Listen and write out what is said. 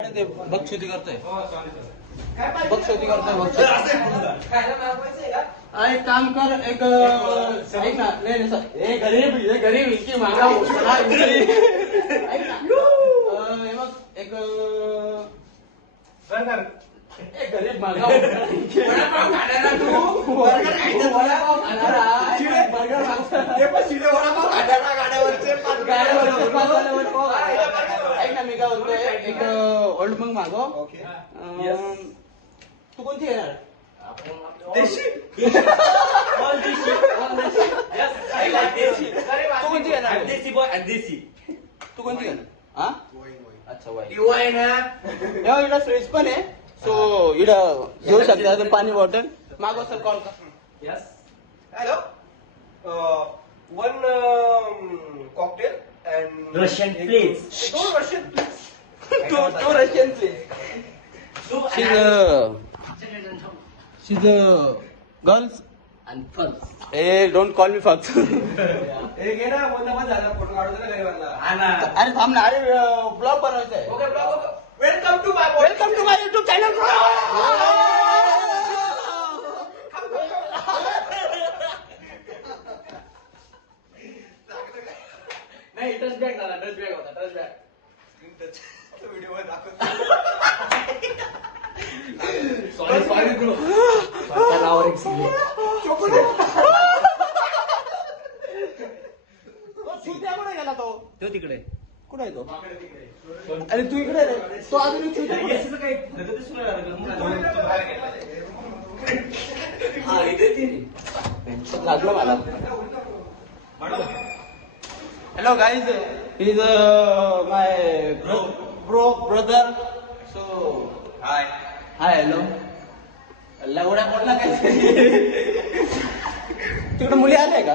बक्षुती करतोय बक्षुती करतोय एक काम कर एक ऐक ना नाही हे गरीब इतकी मागा ऐक ना हे बघ एक गरीब मागा वडापाव खाणारा तू बर्गर खाणारा बर्गर ऐक ना मी काय बोलतोय एक ओल्ड मंग मागव तू कोणती येणार देशी तू कोणती येणार देशी बॉय देशी तू कोणती येणार हा अच्छा वाई ना इकडं फ्रीज पण आहे सो इकडं घेऊ शकता पाणी बॉटल मागव सर कॉल कर yes hello one cocktail and Russian, please. Two Russian, please. two Russian please she's a girls And first. hey don't call me fuck हे घे ना मोठा पण झाला फोटो काढून दे गरीबांना अरे थांब ना अरे ब्लॉग बनवायचा आहे okay blog welcome to my YouTube channel नाही टच बॅग झाला टच बॅग होता टच बॅग व्हिडिओ वर दाखवतो Sorry, bro. नावावर एक सिग्नल. कुठे गेला तो तो तिकडे. कुठे आहे तो अरे तू इकडे रे तो अजून याचं काय लगतच सुरू झालं हा इथे ती लागलं मला hello guys is my brother so hi hi hello लवड्या बोलला काय तिकडे मुली आल्या का